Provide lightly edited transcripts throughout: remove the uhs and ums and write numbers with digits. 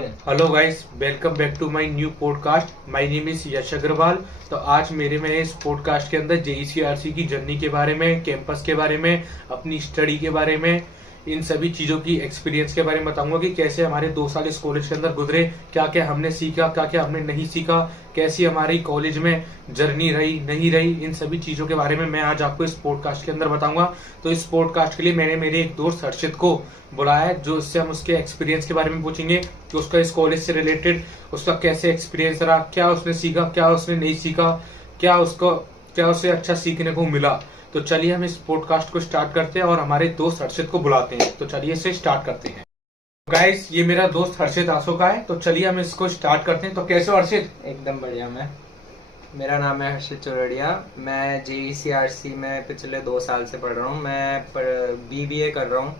Hello guys, welcome back to my new podcast. My name is Yash Agarwal. तो आज मैं इस पॉडकास्ट के अंदर जेईसीआरसी की जर्नी के बारे में, कैंपस के बारे में, अपनी स्टडी के बारे में, इन सभी चीजों की एक्सपीरियंस के बारे में बताऊंगा कि कैसे हमारे 2 साल इस कॉलेज के अंदर गुजरे, क्या क्या हमने सीखा, क्या क्या हमने नहीं सीखा, कैसी हमारी कॉलेज में जर्नी रही नहीं रही। इन सभी चीजों के बारे में मैं आज आपको इस पॉडकास्ट के अंदर बताऊंगा। तो इस पॉडकास्ट के लिए मैंने मेरे एक दोस्त हर्षित को बुलाया है, जो इससे हम उसके एक्सपीरियंस के बारे में पूछेंगे कि उसका इस कॉलेज से रिलेटेड उसका कैसे एक्सपीरियंस रहा, क्या उसने सीखा, क्या उसने नहीं सीखा, क्या उसे अच्छा सीखने को मिला। तो चलिए हम इस पॉडकास्ट को स्टार्ट करते हैं और हमारे दोस्त हर्षित को बुलाते हैं। तो चलिए इसे स्टार्ट करते हैं। गाइस, ये मेरा दोस्त हर्षित आसो का है। तो चलिए हम इसको स्टार्ट करते हैं। तो कैसे हो हर्षित? एकदम बढ़िया। मेरा नाम है हर्षित चौरड़िया। मैं जेईसीआरसी में पिछले 2 साल से पढ़ रहा हूँ। मैं बीबीए कर रहा हूँ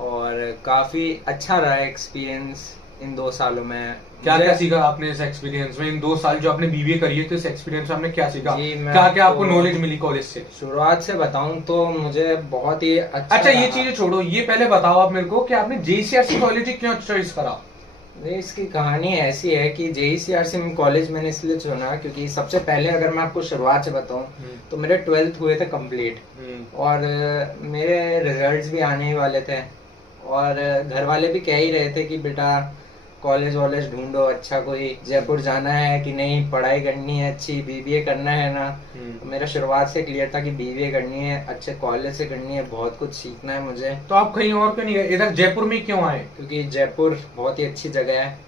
और काफ़ी अच्छा रहा एक्सपीरियंस इन 2 सालों में। क्या क्या सीखा आपने इस एक्सपीरियंस में? इन 2 साल जो आपने बीबीए करी है, तो इस एक्सपीरियंस में आपने क्या सीखा, क्या क्या आपको नॉलेज मिली कॉलेज से? शुरुआत से बताऊं तो मुझे बहुत ही अच्छा ये चीजें छोड़ो, ये पहले बताओ आप मेरे को कि आपने जेईसीआरसी कॉलेज क्यों चॉइस करा? इसकी कहानी ऐसी है कि जेईसीआरसी कॉलेज मैंने इसलिए चुना क्योंकि सबसे पहले अगर मैं आपको शुरुआत से बताऊं तो मेरे 12th हुए थे कंप्लीट और मेरे रिजल्ट्स भी आने ही वाले थे और घर वाले भी कह ही रहे थे कि बेटा कॉलेज वॉलेज ढूंढो अच्छा कोई, जयपुर जाना है कि नहीं, पढ़ाई करनी है अच्छी, बीबीए करना है ना। तो मेरा शुरुआत से क्लियर था कि बीबीए करनी है, अच्छे कॉलेज से करनी है, बहुत कुछ सीखना है मुझे। तो आप कहीं और क्यों नहीं गए, इधर जयपुर में क्यों आए? क्योंकि जयपुर बहुत ही अच्छी जगह है।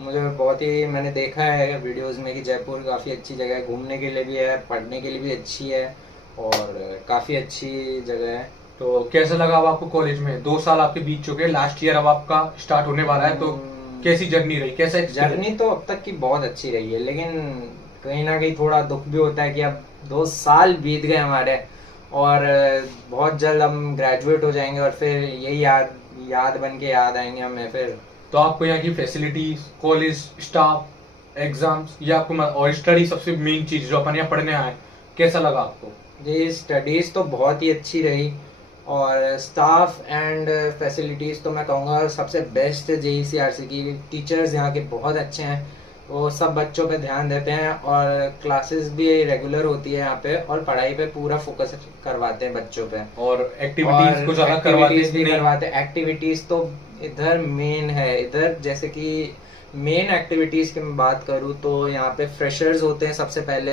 मुझे बहुत ही, मैंने देखा है वीडियोस में कि जयपुर काफ़ी अच्छी जगह है, घूमने के लिए भी है, पढ़ने के लिए भी अच्छी है और काफ़ी अच्छी जगह है। तो कैसा लगा अब आपको कॉलेज में? 2 साल आपके बीत चुके हैं, लास्ट ईयर अब आपका स्टार्ट होने वाला है। तो कैसी जर्नी रही, कैसा जर्नी? तो अब तक की बहुत अच्छी रही है, लेकिन कहीं ना कहीं थोड़ा दुख भी होता है कि अब 2 साल बीत गए हमारे और बहुत जल्द हम ग्रेजुएट हो जाएंगे और फिर यही याद बन के याद आएंगे हमें फिर। तो आपको यहाँ की फैसिलिटीज, कॉलेज, स्टाफ, एग्जाम्स, ये आपको और स्टडी सबसे मेन चीज जो अपन यहाँ पढ़ने आए, कैसा लगा आपको? जी, स्टडीज तो बहुत ही अच्छी रही और स्टाफ एंड फैसिलिटीज़ तो मैं कहूँगा सबसे बेस्ट है जेईसीआरसी की। टीचर्स यहाँ के बहुत अच्छे हैं, वो सब बच्चों पे ध्यान देते हैं और क्लासेस भी रेगुलर होती है यहाँ पे और पढ़ाई पे पूरा फोकस करवाते हैं बच्चों पे। और एक्टिविटीज कुछ अलग करवाते हैं। एक्टिविटीज तो इधर मेन है। इधर जैसे कि मेन एक्टिविटीज की मैं बात करूँ तो यहाँ पे फ्रेशर्स होते हैं सबसे पहले।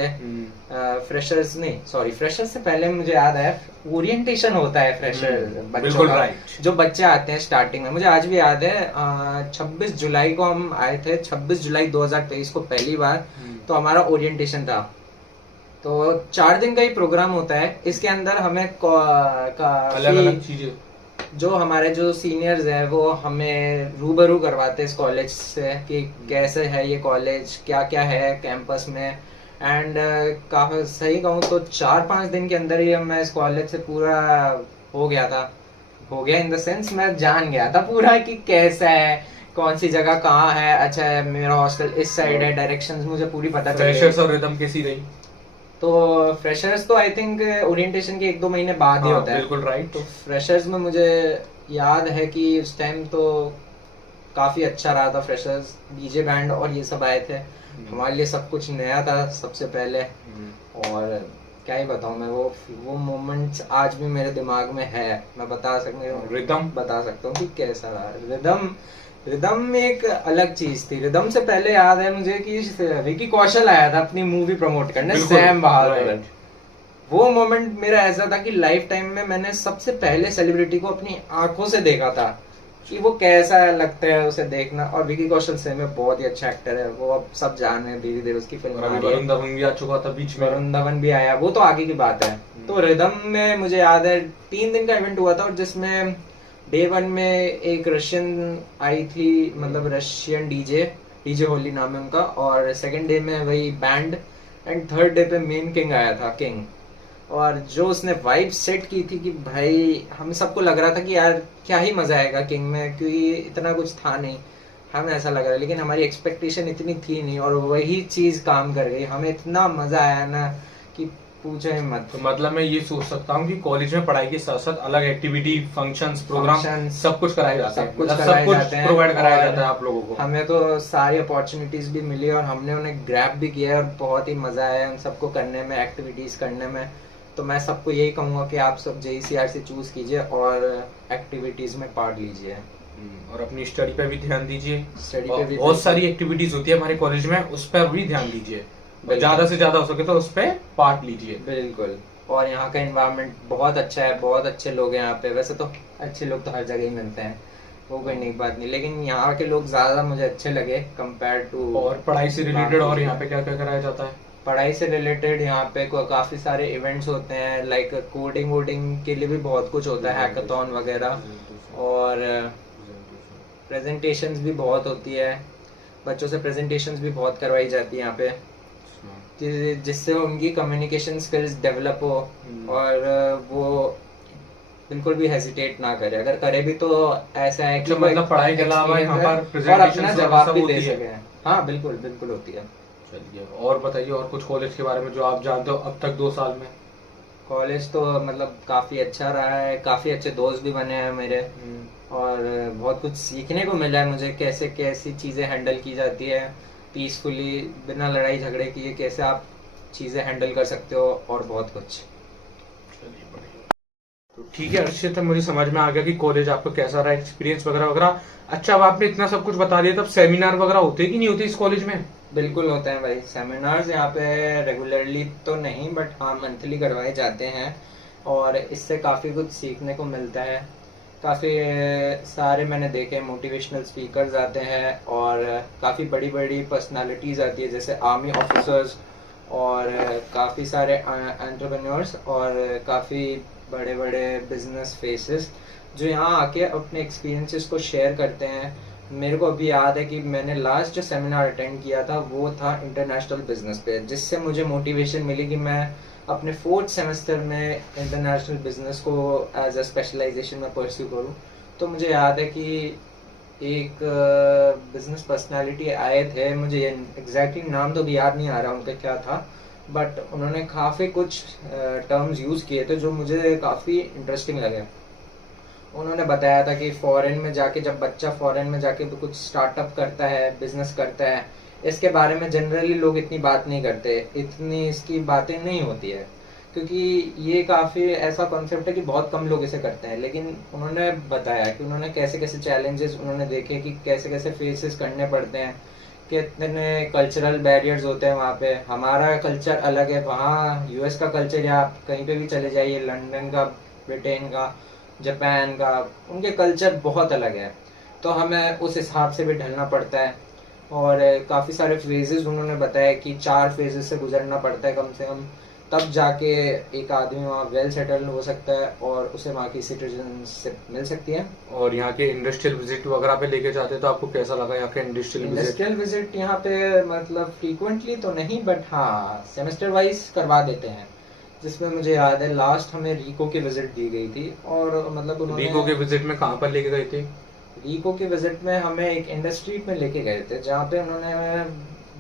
फ्रेशर्स से पहले मुझे याद है ओरिएंटेशन होता है फ्रेशर बच्चों का। जो बच्चे आते हैं स्टार्टिंग में, मुझे आज भी याद है 26 जुलाई को हम आए थे, 26 जुलाई 2023 को पहली बार। तो हमारा ओरिएंटेशन था। तो 4 दिन का ही प्रोग्राम होता है। इसके अंदर हमें अलग चीजें, जो हमारे जो सीनियर्स हैं वो हमें रूबरू करवाते हैं इस कॉलेज से कि कैसे है ये कॉलेज, क्या क्या है कैंपस में। एंड काफी सही कहूँ तो 4-5 दिन के अंदर ही मैं इस कॉलेज से पूरा हो गया इन द सेंस मैं जान गया था पूरा कि कैसा है, कौन सी जगह कहाँ है। अच्छा है, मेरा हॉस्टल इस साइड है, डायरेक्शंस मुझे पूरी पता चल गई। फ्रेशर्स और रिदम कैसी रही? तो फ्रेशर्स तो आई थिंक ओरिएंटेशन के 1-2 महीने बाद ही होता है। बिल्कुल राइट। तो फ्रेशर्स में मुझे याद है कि उस टाइम तो काफी अच्छा रहा था। फ्रेशर्स डीजे बैंड और ये सब आए थे, हमारे लिए सब कुछ नया था सबसे पहले। और क्या ही बताऊं मैं, वो मोमेंट्स आज भी मेरे दिमाग में है। मैं बता सकता हूँ कि कैसा रहा। रिदम एक अलग चीज थी। रिदम से पहले याद है मुझे कि विकी कौशल आया था अपनी मूवी प्रमोट करने, सैम बहादुर। वो मोमेंट मेरा ऐसा था कि लाइफ टाइम में मैंने सबसे पहले सेलिब्रिटी को अपनी आंखों से देखा था कि वो कैसा लगता है उसे देखना। और विकी कौशल से में बहुत ही अच्छा एक्टर है, वो अब सब जान रहे हैं धीरे धीरे। उसकी फिल्म वरुण धवन भी आ चुका था बीच में। वरुण धवन भी आया, वो तो आगे की बात है। तो रिदम में मुझे याद है 3 दिन का इवेंट हुआ था और जिसमें डे 1 में एक रशियन आई थी, मतलब रशियन डीजे होली नाम है उनका, और सेकंड डे में वही बैंड, एंड थर्ड डे पे मेन किंग आया था, किंग। और जो उसने वाइब सेट की थी कि भाई हम सबको लग रहा था कि यार क्या ही मजा आएगा किंग में, क्योंकि इतना कुछ था नहीं, हमें ऐसा लग रहा है। लेकिन हमारी एक्सपेक्टेशन इतनी थी नहीं और वही चीज काम कर गई। हमें इतना मजा आया ना कि पूछो ही मत। तो मतलब मैं ये सोच सकता हूँ कि कॉलेज में पढ़ाई के साथ साथ अलग एक्टिविटी, फंक्शंस, प्रोग्राम सब कुछ कराए जाते हैं, सब कुछ प्रोवाइड कराया जाता है आप लोगों को। हमें तो सारी अपॉर्चुनिटीज भी मिली और हमने उन्हें ग्रैब भी किया और बहुत ही मजा आया उन सबको करने में, एक्टिविटीज करने में। तो मैं सबको यही कहूँगा कि आप सब JECRC चूज कीजिए और एक्टिविटीज में पार्ट लीजिए और अपनी स्टडी पे भी ध्यान दीजिए। स्टडी पे भी बहुत सारी एक्टिविटीज होती है हमारे कॉलेज में, उस पर भी ध्यान दीजिए, ज्यादा से ज्यादा हो सके तो उस पर पार्ट लीजिए। बिल्कुल। और यहाँ का एनवायरनमेंट बहुत अच्छा है, बहुत अच्छे लोग हैं यहाँ पे। वैसे तो अच्छे लोग तो हर जगह ही मिलते हैं, वो कोई नई बात नहीं, लेकिन यहाँ के लोग ज्यादा मुझे अच्छे लगे कंपेयर टू। और पढ़ाई से रिलेटेड और यहाँ पे क्या क्या कराया जाता है? पढ़ाई से रिलेटेड यहाँ पे काफी सारे इवेंट्स होते हैं, लाइक कोडिंग वोडिंग के लिए भी बहुत कुछ होता है, हैकाथॉन वगैरह, और प्रेजेंटेशंस भी बहुत होती है। बच्चों से प्रेजेंटेशंस भी बहुत करवाई जाती है यहाँ पे, जिससे उनकी कम्युनिकेशन स्किल्स डेवलप हो और वो बिल्कुल भी हेजिटेट ना करे। अगर करे भी तो ऐसा है कि मतलब पढ़ाई के अलावा यहाँ पर प्रेजेंटेशन और अपना जवाब भी दे सके। हाँ बिल्कुल बिल्कुल होती है। चलिए और बताइए और कुछ कॉलेज के बारे में जो आप जानते हो अब तक 2 साल में। कॉलेज तो मतलब काफी अच्छा रहा है, काफी अच्छे दोस्त भी बने हैं मेरे, और बहुत कुछ सीखने को मिला है मुझे, कैसे कैसी चीजें हैंडल की जाती है पीसफुली, बिना लड़ाई झगड़े किए कैसे आप चीजें हैंडल कर सकते हो, और बहुत कुछ। तो ठीक है अर्षित, मुझे समझ में आ गया कि कॉलेज आपको कैसा रहा, एक्सपीरियंस वगैरह वगैरह। अच्छा, अब आपने इतना सब कुछ बता दिया, तब सेमिनार वगैरह होते कि नहीं होते इस कॉलेज में? बिल्कुल होते हैं भाई सेमिनार्स यहाँ पे, रेगुलरली तो नहीं बट हाँ मंथली करवाए जाते हैं, और इससे काफ़ी कुछ सीखने को मिलता है। काफ़ी सारे मैंने देखे मोटिवेशनल स्पीकर्स आते हैं, और काफ़ी बड़ी बड़ी पर्सनालिटीज़ आती है, जैसे आर्मी ऑफिसर्स और काफ़ी सारे एंटरप्रेन्योर्स और काफ़ी बड़े बड़े बिजनेस फेसेस जो यहाँ आके अपने एक्सपीरियंसेस को शेयर करते हैं। मेरे को अभी याद है कि मैंने लास्ट जो सेमिनार अटेंड किया था वो था इंटरनेशनल बिजनेस पे, जिससे मुझे मोटिवेशन मिली कि मैं अपने 4th सेमेस्टर में इंटरनेशनल बिजनेस को एज अ स्पेशलाइजेशन में परस्यू करूँ। तो मुझे याद है कि एक बिजनेस पर्सनालिटी आए थे, मुझे एग्जैक्टली नाम तो भी याद नहीं आ रहा उनका क्या था, बट उन्होंने काफ़ी कुछ टर्म्स यूज़ किए थे जो मुझे काफ़ी इंटरेस्टिंग लगे। उन्होंने बताया था कि फॉरेन में जाके, जब बच्चा फॉरेन में जाके कुछ स्टार्टअप करता है, बिजनेस करता है, इसके बारे में जनरली लोग इतनी बात नहीं करते, इतनी इसकी बातें नहीं होती है, क्योंकि ये काफ़ी ऐसा कॉन्सेप्ट है कि बहुत कम लोग इसे करते हैं। लेकिन उन्होंने बताया कि उन्होंने कैसे कैसे चैलेंजेस उन्होंने देखे, कि कैसे कैसे फेसेस करने पड़ते हैं, कितने कल्चरल बैरियर्स होते हैं वहाँ पे। हमारा कल्चर अलग है, वहाँ US का कल्चर, या आप कहीं पे भी चले जाइए, लंदन का, ब्रिटेन का, जापान का, उनके कल्चर बहुत अलग है, तो हमें उस हिसाब से भी ढलना पड़ता है। और काफ़ी सारे फेजेस उन्होंने बताया कि 4 फेजेस से गुजरना पड़ता है कम से कम, तब जाके एक आदमी वहाँ वेल सेटल हो सकता है और उसे वहाँ की सिटीजनशिप मिल सकती है। और यहाँ के इंडस्ट्रियल विजिट वगैरह पे लेके जाते हैं, तो आपको कैसा लगा यहाँ के इंडस्ट्रियल विजिट? यहाँ पे मतलब फ्रीक्वेंटली तो नहीं, बट हाँ सेमेस्टर वाइज करवा देते हैं, जिसमें मुझे याद है लास्ट हमें रीको की विजिट दी गई थी। और मतलब उन्होंने रीको के विजिट में कहाँ पर लेके गए थे? रीको के विजिट में हमें एक इंडस्ट्री में लेके गए थे, जहाँ पे उन्होंने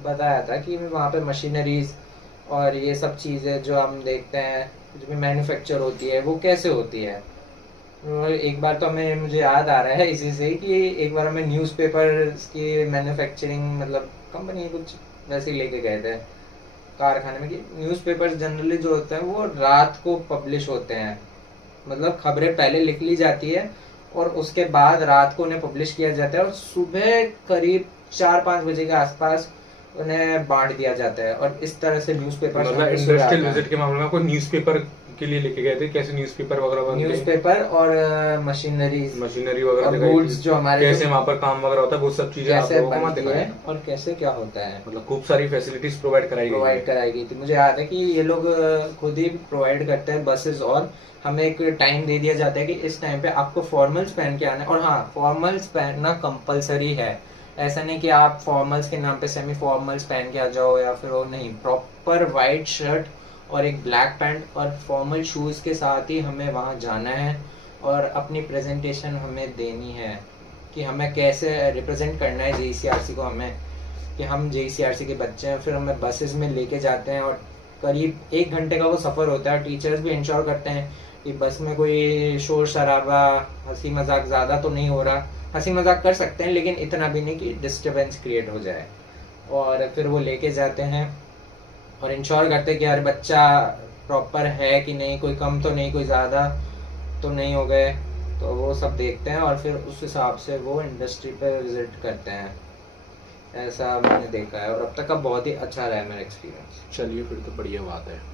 बताया था कि वहाँ पे मशीनरीज और ये सब चीज़ें जो हम देखते हैं, जो भी मैन्युफैक्चर होती है, वो कैसे होती है। एक बार तो हमें, मुझे याद आ रहा है इसी से कि एक बार हमें न्यूज़पेपर की मैन्युफैक्चरिंग, मतलब कंपनी कुछ वैसे ही लेके गए थे कारखाने में, कि न्यूज़पेपर्स जनरली जो होते हैं वो रात को पब्लिश होते हैं, मतलब खबरें पहले लिख ली जाती है और उसके बाद रात को उन्हें पब्लिश किया जाता है, और सुबह करीब 4-5 बजे के आसपास उन्हें बांट दिया जाता है। और इस तरह से न्यूज़पेपर, मतलब इंडस्ट्रियल विजिट के मामले में आपको न्यूज़पेपर के लिए लेके गए थे, कैसे न्यूज़पेपर वगैरह, न्यूज़पेपर और मशीनरी वगैरह, गुड्स जो हमारे, कैसे वहाँ पर काम वगैरह होता है, वो सब चीजें कैसे बनती है और कैसे क्या होता है, मतलब खूब सारी फैसिलिटीज प्रोवाइड कराई गई थी। मुझे याद है कि ये लोग खुद ही प्रोवाइड करते हैं बसेस, और हमें एक टाइम दे दिया जाता है कि इस टाइम पे आपको फॉर्मल्स पहन के आना है। और हाँ, फॉर्मल्स पहनना कंपलसरी है, ऐसा नहीं कि आप फॉर्मल्स के नाम पे सेमी फॉर्मल्स पहन के आ जाओ, या फिर वो नहीं, प्रॉपर वाइट शर्ट और एक ब्लैक पैंट और फॉर्मल शूज़ के साथ ही हमें वहाँ जाना है, और अपनी प्रेजेंटेशन हमें देनी है कि हमें कैसे रिप्रेजेंट करना है JECRC को, हमें कि हम JECRC के बच्चे हैं। फिर हमें बसेस में लेके जाते हैं और करीब 1 घंटे का वो सफ़र होता है। टीचर्स भी इंश्योर करते हैं कि बस में कोई शोर शराबा, हंसी मजाक ज़्यादा तो नहीं हो रहा। हंसी मजाक कर सकते हैं लेकिन इतना भी नहीं कि डिस्टर्बेंस क्रिएट हो जाए। और फिर वो लेके जाते हैं और इंश्योर करते हैं कि यार बच्चा प्रॉपर है कि नहीं, कोई कम तो नहीं, कोई ज़्यादा तो नहीं हो गए। तो वो सब देखते हैं और फिर उस हिसाब से वो इंडस्ट्री पे विजिट करते हैं। ऐसा मैंने देखा है और अब तक का बहुत ही अच्छा रहा है मेरा एक्सपीरियंस। चलिए फिर तो बढ़िया बात है।